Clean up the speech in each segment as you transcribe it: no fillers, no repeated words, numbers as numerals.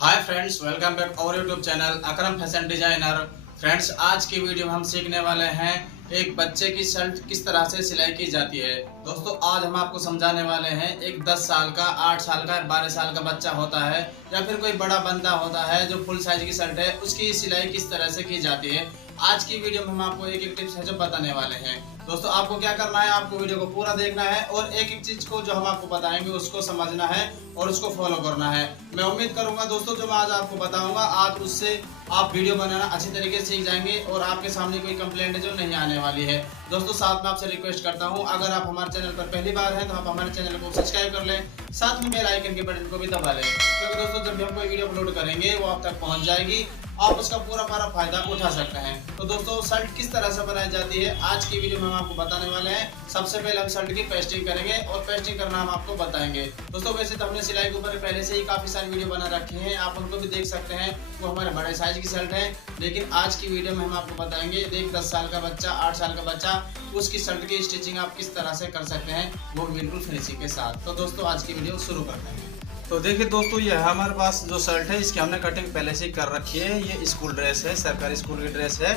Hi friends, welcome back और YouTube channel अकरम fashion designer. Friends, आज की वीडियो में हम सीखने वाले हैं एक बच्चे की शर्ट किस तरह से सिलाई की जाती है। दोस्तों, आज हम आपको समझाने वाले हैं एक 10 साल का, 8 साल का, 12 साल का बच्चा होता है या फिर कोई बड़ा बंदा होता है जो फुल साइज की शर्ट है, उसकी सिलाई किस तरह से की जाती है। आज की वीडियो में हम आपको एक एक टिप्स है जो बताने वाले हैं। दोस्तों, आपको क्या करना है, आपको वीडियो को पूरा देखना है और एक एक चीज को जो हम आपको बताएंगे उसको समझना है और उसको फॉलो करना है। मैं उम्मीद करूंगा दोस्तों, जो मैं आज आपको बताऊंगा आज उससे आप वीडियो बनाना अच्छी तरीके से सीख जाएंगे और आपके सामने कोई कंप्लेंट जो नहीं आने वाली है। दोस्तों, साथ में आपसे रिक्वेस्ट करता हूं, अगर आप हमारे चैनल पर पहली बार हैं तो आप हमारे चैनल को सब्सक्राइब कर लें, साथ में बेल आइकन के बटन को भी दबा लें, क्योंकि दोस्तों जब भी हम कोई वीडियो अपलोड करेंगे वो आप तक पहुंच जाएगी, आप उसका पूरा फायदा उठा सकते हैं। तो दोस्तों, शर्ट किस तरह से बनाई जाती है आज की वीडियो में हम आपको बताने वाले हैं। सबसे पहले हम शर्ट की पेस्टिंग करेंगे और पेस्टिंग करना हम आपको बताएंगे। दोस्तों, वैसे तो हमने सिलाई के ऊपर पहले से ही काफी सारी वीडियो बना रखी हैं, आप उनको भी देख सकते हैं, वो हमारे बड़े साइज की शर्ट है। लेकिन आज की वीडियो में हम आपको बताएंगे एक 10 साल का बच्चा, 8 साल का बच्चा, उसकी शर्ट की स्टिचिंग आप किस तरह से कर सकते हैं, वो बिल्कुल फिनिशिंग के साथ। तो दोस्तों, आज की वीडियो शुरू करते हैं। तो देखिए दोस्तों, ये है हमारे पास जो शर्ट है, इसकी हमने कटिंग पहले से ही कर रखी है। ये स्कूल ड्रेस है, सरकारी स्कूल की ड्रेस है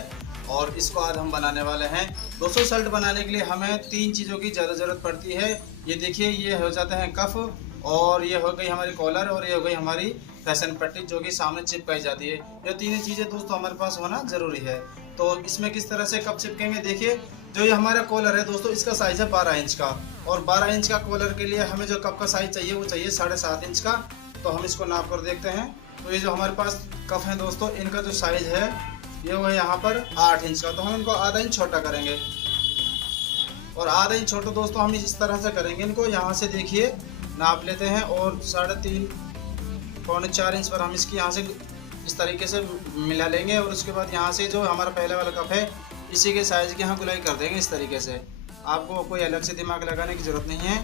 और इसको आज हम बनाने वाले हैं। दोस्तों, शर्ट बनाने के लिए हमें 3 चीज़ों की ज़्यादा ज़रूरत पड़ती है। ये देखिए, ये हो जाते हैं कफ, और ये हो गई हमारी कॉलर, और ये हो गई हमारी फैशन पट्टी जो कि सामने चिपकाई जाती है। ये तीनों चीज़ें दोस्तों हमारे पास होना ज़रूरी है। तो इसमें किस तरह से कब चिपकेंगे, देखिए जो ये हमारा कॉलर है दोस्तों, इसका साइज है 12 इंच का, और 12 इंच का कॉलर के लिए हमें जो कप का साइज चाहिए वो चाहिए 7.5 इंच का। तो हम इसको नाप कर देखते हैं। तो ये जो हमारे पास कप है दोस्तों, इनका जो साइज है ये वो है यहाँ पर 8 इंच का, तो हम इनको आधा इंच छोटा करेंगे। और आधा इंच छोटा दोस्तों हम इस तरह से करेंगे, इनको यहाँ से देखिए नाप लेते हैं और 3.5 पौने 4 इंच पर हम इसकी यहाँ से इस तरीके से मिला लेंगे। और उसके बाद यहाँ से जो हमारा पहले वाला कप है, इसी के साइज की यहाँ गुलाई कर देंगे इस तरीके से। आपको कोई अलग से दिमाग लगाने की ज़रूरत नहीं है,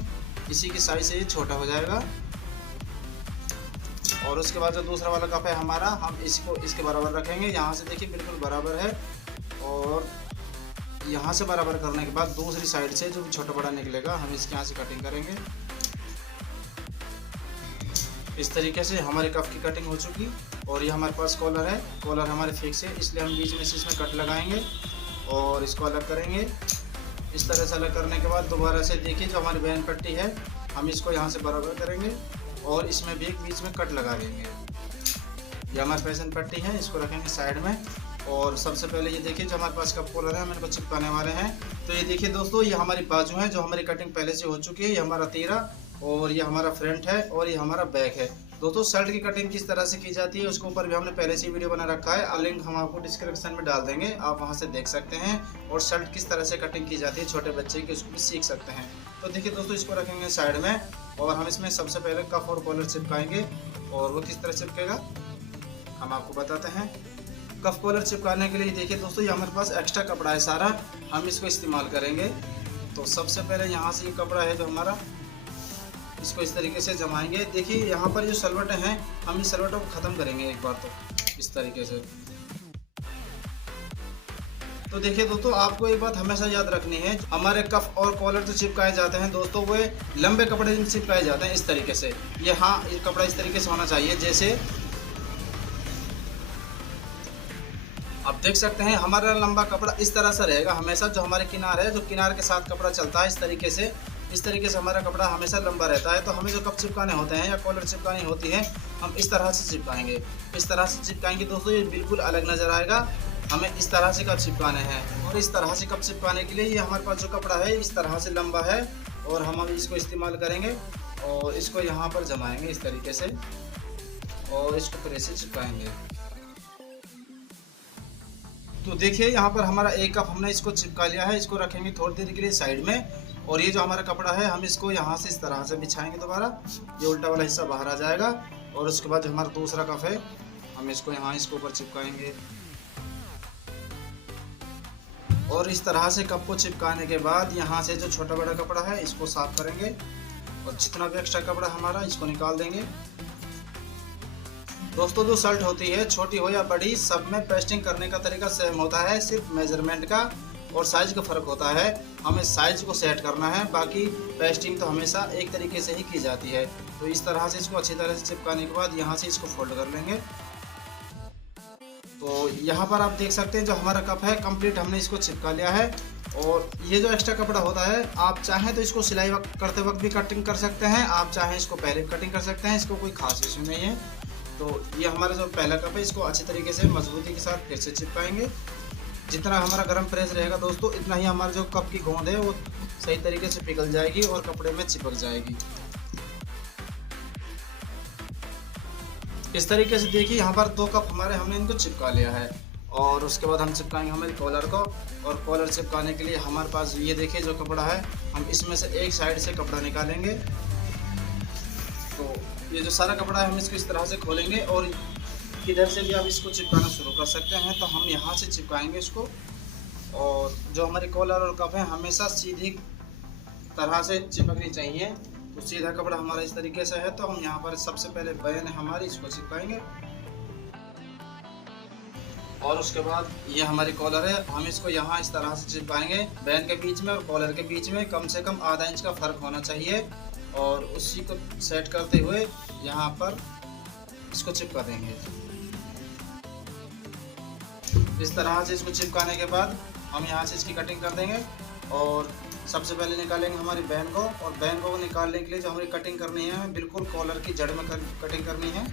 इसी की साइज से ये छोटा हो जाएगा। और उसके बाद जो दूसरा वाला कप है हमारा, हम इसको इसके बराबर रखेंगे। यहाँ से देखिए बिल्कुल बराबर है, और यहाँ से बराबर करने के बाद दूसरी साइड से जो भी छोटा बड़ा निकलेगा हम इसके यहाँ से कटिंग करेंगे। इस तरीके से हमारे कप की कटिंग हो चुकी। और ये हमारे पास कॉलर है, कॉलर हमारे फिक्स है, इसलिए हम बीच में से इसमें कट लगाएंगे और इसको अलग करेंगे। इस तरह से अलग करने के बाद दोबारा से देखिए जो हमारी बैन पट्टी है, हम इसको यहाँ से बराबर करेंगे और इसमें भी एक बीच में कट लगा देंगे। ये हमारी फैशन पट्टी है, इसको रखेंगे साइड में। और सबसे पहले ये देखिए जो हमारे पास कप कॉलर है, हम इनको चिपकाने वाले हैं। तो ये देखिए दोस्तों, ये हमारी बाजू है जो हमारी कटिंग पहले से हो चुकी है। ये हमारा तीरा, और ये हमारा फ्रंट है, और ये हमारा बैक है। दोस्तों, शर्ट की कटिंग किस तरह से की जाती है उसके ऊपर भी हमने पहले से वीडियो बना रखा है, लिंक हम आपको डिस्क्रिप्शन में डाल देंगे, आप वहां से देख सकते हैं। और शर्ट किस तरह से कटिंग की जाती है छोटे बच्चे की, उसको भी सीख सकते हैं। तो देखिए दोस्तों, इसको रखेंगे साइड में और हम इसमें सबसे पहले कफ और कॉलर चिपकाएंगे। और वो किस तरह चिपकेगा हम आपको बताते हैं। कफ कॉलर चिपकाने के लिए देखिए दोस्तों, ये हमारे पास एक्स्ट्रा कपड़ा है सारा, हम इसको इस्तेमाल करेंगे। तो सबसे पहले यहाँ से ये कपड़ा है जो हमारा, इसको इस तरीके से जमाएंगे। देखिए यहाँ पर जो सलवटें हैं, हम इस सलवटों को ख़त्म करेंगे एक बार, तो इस तरीके से। तो देखिए दोस्तों, आपको एक बात हमेशा याद रखनी है, हमारे कफ और कॉलर जो चिपकाए जाते हैं दोस्तों, वो लंबे कपड़े में चिपकाए जाते हैं इस तरीके से। ये हाँ, ये कपड़ा इस तरीके से होना चाहिए, जैसे आप देख सकते हैं हमारा लंबा कपड़ा इस तरह से रहेगा हमेशा। जो हमारे किनार है, जो किनार के साथ कपड़ा चलता है इस तरीके से हमारा कपड़ा हमेशा लंबा रहता है। तो हमें जो कप चिपकाने होते हैं या कॉलर चिपकानी होती है, हम इस तरह से चिपकाएंगे। इस तरह से चिपकाएंगे दोस्तों, ये बिल्कुल अलग नज़र आएगा। हमें इस तरह से कप चिपकाने हैं, और इस तरह से कप चिपकाने के लिए ये हमारे पास जो कपड़ा है इस तरह से लंबा है, और हम इसको इस्तेमाल करेंगे और इसको यहाँ पर जमाएंगे इस तरीके से, और इसको फिर से चिपकाएंगे। तो देखिए यहाँ पर हमारा एक कप हमने इसको चिपका लिया है, इसको रखेंगे थोड़ी देर के लिए साइड में। और ये जो हमारा कपड़ा है, हम इसको यहाँ से इस तरह से बिछाएंगे दोबारा, ये उल्टा वाला हिस्सा बाहर आ जाएगा। और उसके बाद जो हमारा दूसरा कप है, हम इसको यहाँ इसके ऊपर चिपकाएंगे। और इस तरह से कप को चिपकाने के बाद यहाँ से जो छोटा बड़ा कपड़ा है इसको साफ करेंगे, और जितना भी एक्स्ट्रा कपड़ा हमारा इसको निकाल देंगे। दोस्तों, जो शर्ट होती है छोटी हो या बड़ी, सब में पेस्टिंग करने का तरीका सेम होता है, सिर्फ मेजरमेंट का और साइज का फ़र्क होता है, हमें साइज को सेट करना है। बाकी पेस्टिंग तो हमेशा एक तरीके से ही की जाती है। तो इस तरह से इसको अच्छी तरह से चिपकाने के बाद यहाँ से इसको फोल्ड कर लेंगे। तो यहाँ पर आप देख सकते हैं जो हमारा कप है कंप्लीट हमने इसको चिपका लिया है। और ये जो एक्स्ट्रा कपड़ा होता है, आप चाहें तो इसको सिलाई करते वक्त भी कटिंग कर सकते हैं, आप चाहें इसको पहले भी कटिंग कर सकते हैं, इसको कोई खास इशू नहीं है। तो ये हमारा जो पहला कप है इसको अच्छी तरीके से मजबूती के साथ फिर से चिपकाएंगे। जितना हमारा गर्म प्रेस रहेगा दोस्तों, इतना ही हमारा जो कप की गोंद है वो सही तरीके से पिघल जाएगी और कपड़े में चिपक जाएगी। इस तरीके से देखिए यहाँ पर 2 कप हमारे हमने इनको चिपका लिया है। और उसके बाद हम चिपकाएंगे हमारे कॉलर को। और कॉलर चिपकाने के लिए हमारे पास ये देखिए जो कपड़ा है, हम इसमें से एक साइड से कपड़ा निकालेंगे। तो ये जो सारा कपड़ा है हम इसको इस तरह से खोलेंगे और किधर से भी आप इसको चिपकाना शुरू कर सकते हैं। तो हम यहाँ से चिपकाएंगे इसको। और जो हमारी कॉलर और कप है हमेशा सीधी तरह से चिपकनी चाहिए। तो सीधा कपड़ा हमारा इस तरीके से है, तो हम यहाँ पर सबसे पहले बैन है हमारी, इसको चिपकाएंगे। और उसके बाद ये हमारी कॉलर है, हम इसको यहाँ इस तरह से चिपकाएंगे। बैन के बीच में और कॉलर के बीच में कम से कम आधा इंच का फ़र्क होना चाहिए। और उसी को सेट करते हुए यहाँ पर इसको चिपका देंगे। इस तरह से इसको चिपकाने के बाद हम यहाँ से इसकी कटिंग कर देंगे। और सबसे पहले निकालेंगे हमारी बैन को। और बैन को निकालने के लिए जो हमारी कटिंग करनी है, बिल्कुल कॉलर की जड़ में कटिंग करनी है।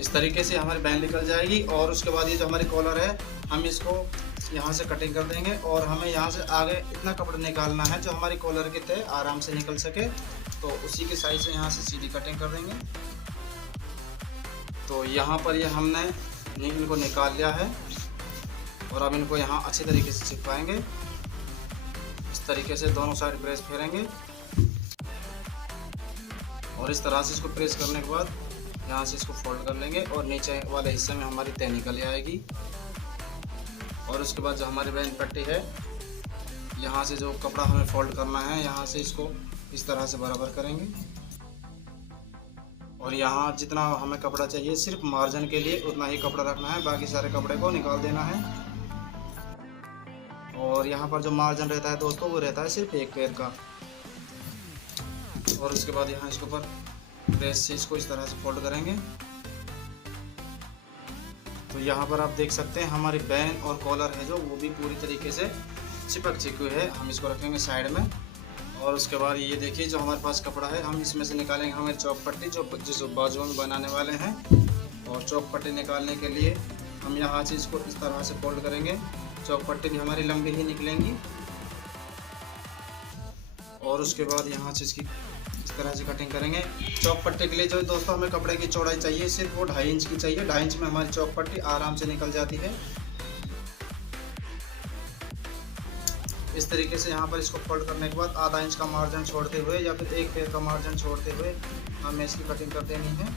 इस तरीके से हमारी बैन निकल जाएगी। और उसके बाद ये जो हमारी कॉलर है, हम इसको यहाँ से कटिंग कर देंगे। और हमें यहाँ से आगे इतना कपड़ा निकालना है जो हमारी कॉलर के तय आराम से निकल सके। तो उसी के साइज से यहाँ से सीधी कटिंग कर देंगे। तो यहाँ पर ये हमने इनको निकाल लिया है। और अब इनको यहाँ अच्छी तरीके से चिपकाएंगे। इस तरीके से दोनों साइड प्रेस फेरेंगे। और इस तरह से इसको प्रेस करने के बाद यहाँ से इसको फोल्ड कर लेंगे और नीचे वाले हिस्से में हमारी तय निकल आएगी। और उसके बाद जो हमारी बैन पट्टी है, यहाँ से जो कपड़ा हमें फोल्ड करना है, यहाँ से इसको इस तरह से बराबर करेंगे। और यहाँ जितना हमें कपड़ा चाहिए सिर्फ मार्जिन के लिए उतना ही कपड़ा रखना है, बाकी सारे कपड़े को निकाल देना है। और यहाँ पर जो मार्जिन रहता है दोस्तों, वो रहता है सिर्फ एक पैर का। और उसके बाद यहाँ इसके ऊपर प्रेस से इसको इस तरह से फोल्ड करेंगे। तो यहाँ पर आप देख सकते हैं हमारी बैन और कॉलर है जो, वो भी पूरी तरीके से चिपक चुकी है। हम इसको रखेंगे साइड में। और उसके बाद ये देखिए जो हमारे पास कपड़ा है, हम इसमें से निकालेंगे हमारी चौक पट्टी, जिस बाजुओं में बनाने वाले हैं। और चौक पट्टी निकालने के लिए हम यहाँ से इसको इस तरह से फोल्ड करेंगे। चौक पट्टी भी हमारी लंबी ही निकलेंगी। और उसके बाद यहाँ से इसकी इस तरह से कटिंग करेंगे। चौक पट्टी के लिए जो दोस्तों हमें कपड़े की चौड़ाई चाहिए सिर्फ वो 2.5 इंच की चाहिए। 2.5 इंच में हमारी चौक पट्टी आराम से निकल जाती है। इस तरीके से यहाँ पर इसको फोल्ड करने के बाद आधा इंच का मार्जिन छोड़ते हुए या फिर एक पैर का मार्जिन छोड़ते हुए हमें इसकी कटिंग कर देनी है।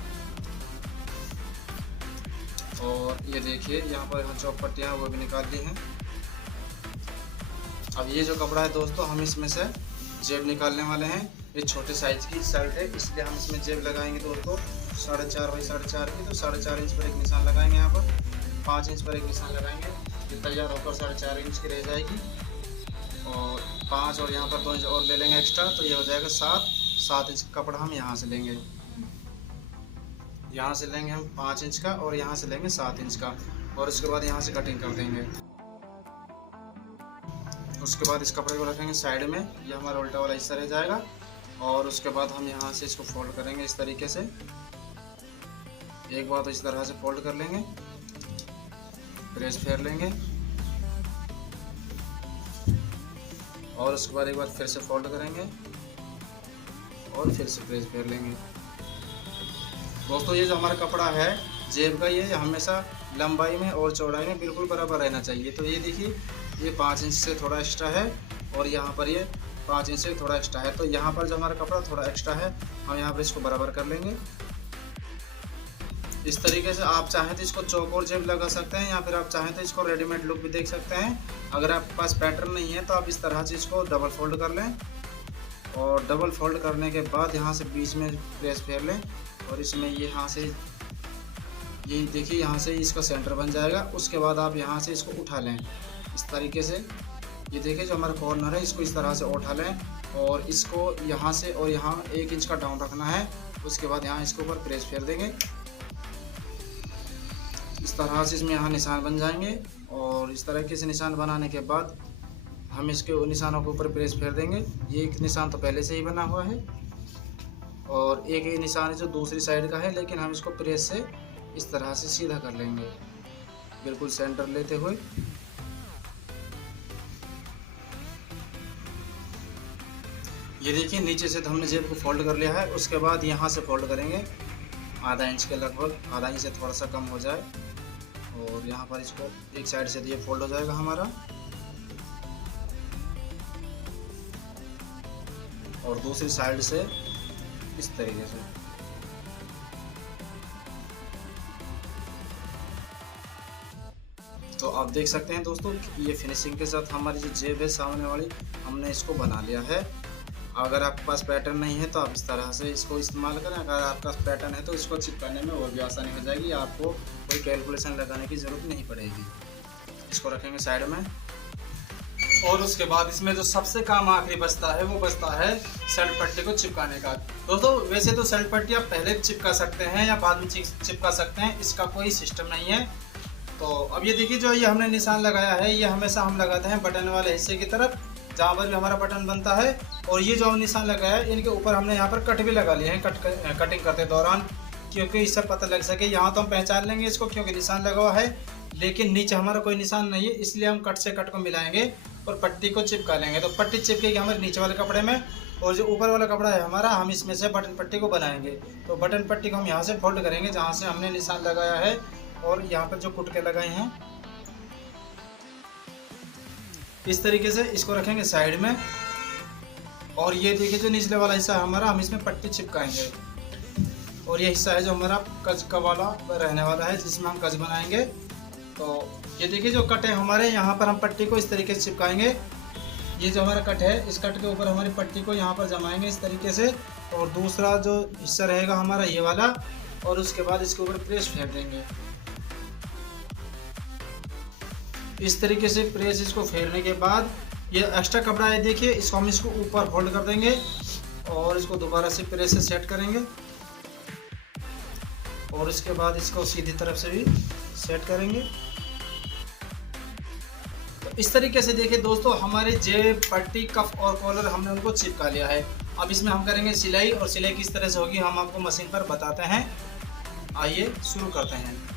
और ये देखिए यहाँ पर यहाँ चौक पट्टियाँ वो भी निकाल दी हैं। अब ये जो कपड़ा है दोस्तों, हम इसमें से जेब निकालने वाले हैं। ये छोटे साइज की शर्ट है, इसलिए हम इसमें जेब लगाएंगे दोस्तों 4.5 बाई 4.5 की। तो 4.5 इंच पर एक निशान लगाएंगे, यहाँ पर 5 इंच पर एक निशान लगाएंगे। ये तैयार होकर 4.5 इंच की रह जाएगी। और 5 और यहाँ पर 2 इंच और ले लेंगे एक्स्ट्रा, तो ये हो जाएगा 7 इंच का कपड़ा हम यहाँ से लेंगे। यहाँ से लेंगे हम 5 इंच का और यहाँ से लेंगे 7 इंच का। और उसके बाद यहाँ से कटिंग कर देंगे। उसके बाद इस कपड़े को रखेंगे साइड में, ये हमारा उल्टा वाला हिस्सा रह जाएगा। और उसके बाद हम यहाँ से इसको फोल्ड करेंगे इस तरीके से। एक बार तो इस तरह से फोल्ड कर लेंगे, प्रेस फेर लेंगे। और उसके बाद एक बार फिर से फोल्ड करेंगे और फिर से प्रेस फेर लेंगे। दोस्तों ये जो हमारा कपड़ा है जेब का, ये हमेशा लंबाई में और चौड़ाई में बिल्कुल बराबर रहना चाहिए। तो ये देखिए ये 5 इंच से थोड़ा एक्स्ट्रा है और यहाँ पर ये 5 इंच से थोड़ा एक्स्ट्रा है। तो यहाँ पर जो हमारा कपड़ा थोड़ा एक्स्ट्रा है, हम यहाँ पर इसको बराबर कर लेंगे। इस तरीके से आप चाहें तो इसको चौकोर जेब लगा सकते हैं, या फिर आप चाहें तो इसको रेडीमेड लुक भी देख सकते हैं। अगर आपके पास पैटर्न नहीं है तो आप इस तरह से इसको डबल फोल्ड कर लें। और डबल फोल्ड करने के बाद यहाँ से बीच में प्रेस फेर लें और इसमें ये यहाँ से ये देखिए यहाँ से इसका सेंटर बन जाएगा। उसके बाद आप यहाँ से इसको उठा लें इस तरीके से। ये देखिए जो हमारा कॉर्नर है इसको इस तरह से उठा लें और इसको यहाँ से और यहाँ 1 इंच का डाउन रखना है। उसके बाद यहाँ इसके ऊपर प्रेस फेर देंगे इस तरह से। इसमें यहाँ निशान बन जाएंगे और इस तरीके से निशान बनाने के बाद हम इसके निशानों के ऊपर प्रेस फेर देंगे। ये एक निशान तो पहले से ही बना हुआ है और एक ये निशान है जो दूसरी साइड का है, लेकिन हम इसको प्रेस से इस तरह से सीधा कर लेंगे बिल्कुल सेंटर लेते हुए। ये देखिए नीचे से तो हमने जेब को फोल्ड कर लिया है। उसके बाद यहाँ से फोल्ड करेंगे आधा इंच के लगभग, आधा इंच से थोड़ा सा कम हो जाए और यहाँ पर इसको एक साइड से ये फोल्ड हो जाएगा हमारा और दूसरी साइड से इस तरीके से। तो आप देख सकते हैं दोस्तों ये फिनिशिंग के साथ हमारी जो जेब है सामने वाली हमने इसको बना लिया है। अगर आपके पास पैटर्न नहीं है तो आप इस तरह से इसको इस्तेमाल करें। अगर आपके पास पैटर्न है तो इसको चिपकाने में और भी आसानी हो जाएगी, आपको कोई कैलकुलेशन लगाने की ज़रूरत नहीं पड़ेगी। इसको रखेंगे साइड में और उसके बाद इसमें जो सबसे काम आखिरी बचता है वो बचता है शर्ट पट्टी को चिपकाने का। दोस्तों वैसे तो शर्ट पट्टी आप पहले चिपका सकते हैं या बाद में चिपका सकते हैं, इसका कोई सिस्टम नहीं है। तो अब ये देखिए जो ये हमने निशान लगाया है ये हमेशा हम लगाते हैं बटन वाले हिस्से की तरफ जहाँ पर भी हमारा बटन बनता है। और ये जो हम निशान लगाया है इनके ऊपर हमने यहाँ पर कट भी लगा लिए हैं कटिंग करते दौरान, क्योंकि इससे पता लग सके। यहाँ तो हम पहचान लेंगे इसको क्योंकि निशान लगा हुआ है, लेकिन नीचे हमारा कोई निशान नहीं है, इसलिए हम कट से कट को मिलाएंगे और पट्टी को चिपका लेंगे। तो पट्टी चिपकेगी हमारे नीचे वाले कपड़े में और जो ऊपर वाला कपड़ा है हमारा हम इसमें से बटन पट्टी को बनाएंगे। तो बटन पट्टी को हम यहाँ से फोल्ड करेंगे जहाँ से हमने निशान लगाया है और यहाँ पर जो कुटके लगाए हैं इस तरीके से इसको रखेंगे साइड में। और ये देखिए जो निचले वाला हिस्सा है हमारा हम इसमें पट्टी चिपकाएंगे और ये हिस्सा है जो हमारा कज का वाला रहने वाला है जिसमें हम कज बनाएंगे। तो ये देखिए जो कट है हमारे यहाँ पर हम पट्टी को इस तरीके से चिपकाएंगे। ये जो हमारा कट है इस कट के ऊपर हमारी पट्टी को यहाँ पर जमाएंगे इस तरीके से और दूसरा जो हिस्सा रहेगा हमारा ये वाला और उसके बाद इसके ऊपर प्रेस फेर देंगे इस तरीके से। प्रेस इसको फेरने के बाद ये एक्स्ट्रा कपड़ा है देखिए इसको हम इसको ऊपर होल्ड कर देंगे और इसको दोबारा से प्रेस से सेट करेंगे और इसके बाद इसको सीधी तरफ से भी सेट करेंगे। तो इस तरीके से देखिए दोस्तों हमारे जेब पट्टी कफ और कॉलर हमने उनको चिपका लिया है। अब इसमें हम करेंगे सिलाई और सिलाई किस तरह से होगी हम आपको मशीन पर बताते हैं। आइए शुरू करते हैं।